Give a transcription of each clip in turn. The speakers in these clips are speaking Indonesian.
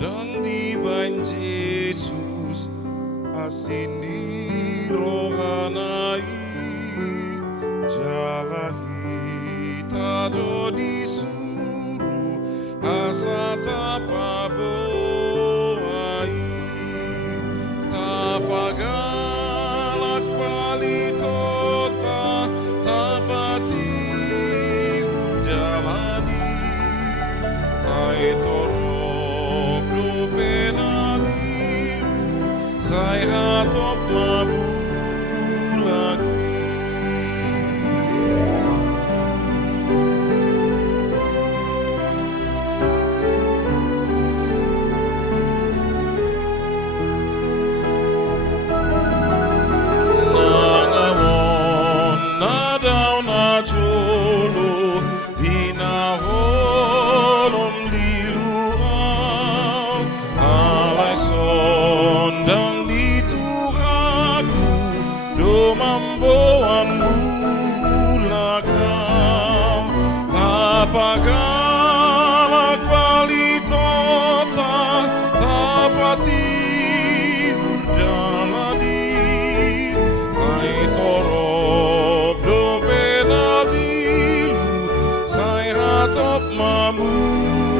Dang di bain Jesus asini rohanai jalahi tado disuruh asa tapaboai tapagalak palitota tapati jalani ai torop do penali sai hatop mabulaki nangamon nadaw na cholo hinaholom diluaw alay sondang dituraku domambo ang bulakaw tapagalak palitota tapati urdalani ay torop do penalilu say hatop mamulaki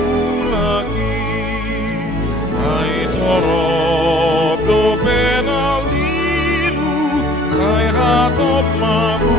ay torop do penalilu say hatop mamulaki